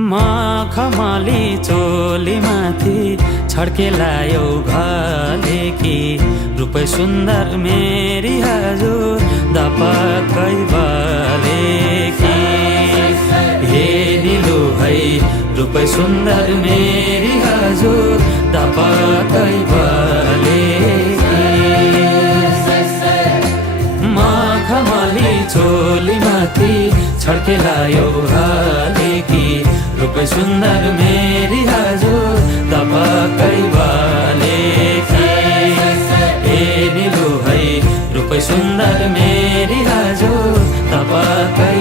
मखमली चोली माथि छड्केलायो घले कि रूपै सुन्दर मेरी हजुर दपक्कै बले कि हे दिलु है रूपै सुन्दर मेरी हजुर दपक्कै बले मखमली चोली माथि छड्केलायो घले कि रूपै सुन्दर मेरी हजुर दपक्कै बले कि हे दिलु है रूपै सुन्दर मेरी हजुर दपक्कै